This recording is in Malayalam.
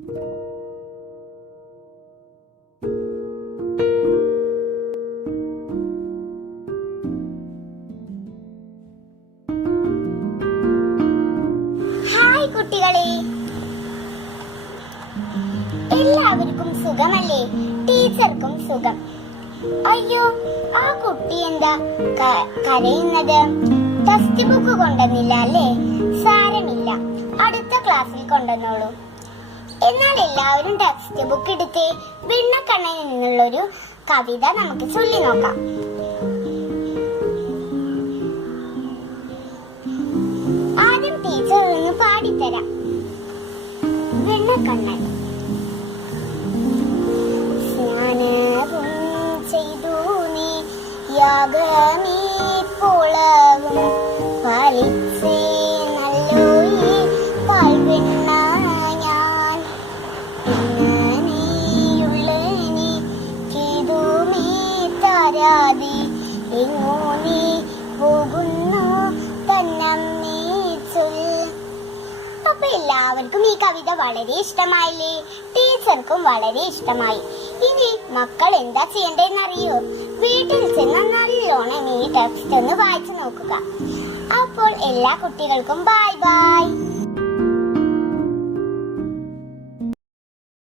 ഹായ് കുട്ടികളെ, എല്ലാവർക്കും സുഖമല്ലേ? ടീച്ചർക്കും സുഖം. അയ്യോ, ആ കുട്ടി എന്താ കരയുന്നത്? ടെക്സ്റ്റ് ബുക്ക് കൊണ്ടുവന്നില്ല അല്ലേ? സാരമില്ല, അടുത്ത ക്ലാസ്സിൽ കൊണ്ടുവന്നോളൂ. എന്നാൽ എല്ലാവരും ടെക്സ്റ്റ് ബുക്ക് എടുത്തേ. വെണ്ണക്കണ്ണനിൽ നിന്നുള്ളൊരു കവിത നമുക്ക് ചൊല്ലി നോക്കാം. ആദ്യം ടീച്ചർ ഒന്ന് പാടിത്തരാം. വെണ്ണക്കണ്ണൻ. സ്നാനവും ചെയ്തു നീ യാഗമീ പോളവും പാലിച്ചേ നല്ലോയി പാൽവെണ്ണ ഞാൻ. നീയുള്ള നീ ചെയ്തുമേ താരാതി എങ്ങോ നീ പോകുന്നു തന്നമ്മേ ചൊൽ. അപ്പൊ എല്ലാവർക്കും ഈ കവിത വളരെ ഇഷ്ടമായില്ലേ? ടീച്ചർക്കും വളരെ ഇഷ്ടമായി. ഇനി മക്കൾ എന്താ ചെയ്യേണ്ടതെന്നറിയോ? വീട്ടിൽ ചെന്ന് നല്ലോണം ഈ ടെക്സ്റ്റ് ഒന്ന് വായിച്ചു നോക്കുക. അപ്പോൾ എല്ലാ കുട്ടികൾക്കും ബൈ ബൈ.